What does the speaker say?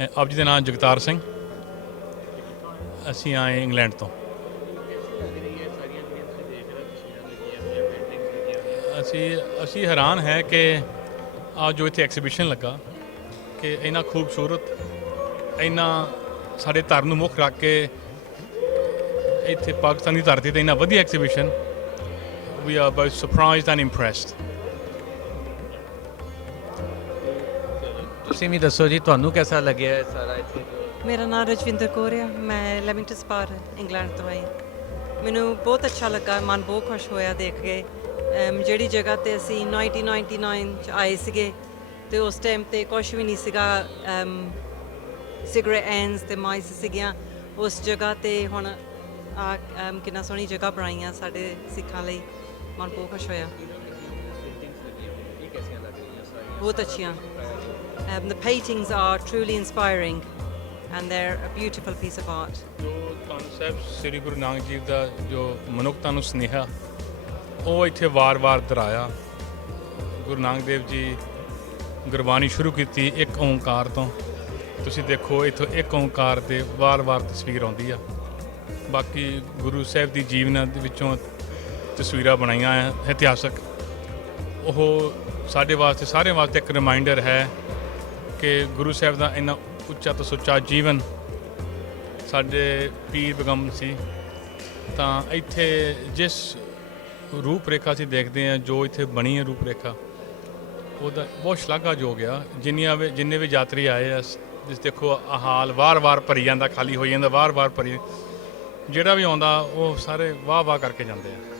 ਆਪ ਜੀ ਦਾ ਨਾਮ ਜਗਤਾਰ ਸਿੰਘ। ਅਸੀਂ ਆਏ ਇੰਗਲੈਂਡ ਤੋਂ। ਅਸੀਂ ਹੈਰਾਨ ਹੈ ਕਿ ਆ ਜੋ ਇੱਥੇ ਐਕਸੀਬਿਸ਼ਨ ਲੱਗਾ ਕਿ ਇੰਨਾ ਖੂਬਸੂਰਤ, ਇੰਨਾ ਸਾਡੇ ਧਰਮ ਨੂੰ ਮੁੱਖ ਰੱਖ ਕੇ ਇੱਥੇ ਪਾਕਿਸਤਾਨ ਦੀ ਧਰਤੀ 'ਤੇ ਇੰਨਾ ਵਧੀਆ exhibition. We are both surprised and impressed. ਤੁਸੀਂ ਵੀ ਦੱਸੋ ਜੀ, ਤੁਹਾਨੂੰ ਕਿਹਦਾ ਲੱਗਿਆ ਇਹ ਸਾਰਾ ਇੱਥੇ? ਮੇਰਾ ਨਾਮ ਰਜਵਿੰਦਰ ਕੌਰ ਆ। ਮੈਂ ਲੈਮਿੰਗਟਨ ਸਪਾ ਇੰਗਲੈਂਡ ਤੋਂ ਆਈ। ਮੈਨੂੰ ਬਹੁਤ ਅੱਛਾ ਲੱਗਾ, ਮਨ ਬਹੁਤ ਖੁਸ਼ ਹੋਇਆ ਦੇਖ ਕੇ। ਜਿਹੜੀ ਜਗ੍ਹਾ 'ਤੇ ਅਸੀਂ 1999 'ਚ ਆਏ ਸੀਗੇ ਅਤੇ ਉਸ ਟਾਈਮ 'ਤੇ ਕੁਛ ਵੀ ਨਹੀਂ ਸੀਗਾ, ਸਿਗਰਟ ਐਨਸ ਅਤੇ ਮਾਈਸ ਸੀਗੀਆਂ ਉਸ ਜਗ੍ਹਾ 'ਤੇ। ਹੁਣ ਆ ਕਿੰਨਾ ਸੋਹਣੀ ਜਗ੍ਹਾ ਬਣਾਈਆਂ ਸਾਡੇ ਸਿੱਖਾਂ ਲਈ, ਮਨ ਬਹੁਤ ਖੁਸ਼ ਹੋਇਆ। ਬਹੁਤ ਅੱਛੀਆਂ। The paintings are truly inspiring and they're a beautiful piece of art. ਜੋ ਧੰਨ ਸਾਹਿਬ ਸ੍ਰੀ ਗੁਰੂ ਨਾਨਕ ਦੇਵ ਦਾ ਜੋ ਮਨੁੱਖਤਾ ਨੂੰ ਸੁਨੇਹਾ ਉਹ ਇੱਥੇ ਵਾਰ-ਵਾਰ ਦੁਹਰਾਇਆ। ਗੁਰੂ ਨਾਨਕ ਦੇਵ ਜੀ ਗੁਰਬਾਣੀ ਸ਼ੁਰੂ ਕੀਤੀ ਇੱਕ ਓਂਕਾਰ ਤੋਂ। ਤੁਸੀਂ ਦੇਖੋ ਇੱਥੋਂ ਇੱਕ ਓਂਕਾਰ ਦੇ ਵਾਰ-ਵਾਰ ਤਸਵੀਰ ਆਉਂਦੀ ਆ। ਬਾਕੀ ਗੁਰੂ ਸਾਹਿਬ ਦੀ ਜੀਵਨ ਦੇ ਵਿੱਚੋਂ ਤਸਵੀਰਾਂ ਬਣਾਈਆਂ ਆ ਇਤਿਹਾਸਕ। ਉਹ ਸਾਡੇ ਵਾਸਤੇ, ਸਾਰਿਆਂ ਵਾਸਤੇ ਇੱਕ ਰਿਮਾਈਂਡਰ ਹੈ ਕਿ ਗੁਰੂ ਸਾਹਿਬ ਦਾ ਇੰਨਾ ਉੱਚਾ ਤੋਂ ਸੁੱਚਾ ਜੀਵਨ ਸਾਡੇ ਪੀਰ ਪੈਗੰਬਰ ਸੀ। ਤਾਂ ਇੱਥੇ ਜਿਸ ਰੂਪ ਰੇਖਾ ਅਸੀਂ ਦੇਖਦੇ ਹਾਂ, ਜੋ ਇੱਥੇ ਬਣੀ ਹੈ ਰੂਪ ਰੇਖਾ, ਉਹਦਾ ਬਹੁਤ ਸ਼ਲਾਘਾਯੋਗ ਆ। ਜਿੰਨੇ ਵੀ ਯਾਤਰੀ ਆਏ ਆ, ਜਿਸ ਦੇਖੋ ਹਾਲ ਵਾਰ-ਵਾਰ ਭਰੀ ਜਾਂਦਾ, ਖਾਲੀ ਹੋਈ ਜਾਂਦਾ, ਵਾਰ-ਵਾਰ ਭਰੀ। ਜਿਹੜਾ ਵੀ ਆਉਂਦਾ ਉਹ ਸਾਰੇ ਵਾਹ-ਵਾਹ ਕਰਕੇ ਜਾਂਦੇ ਆ।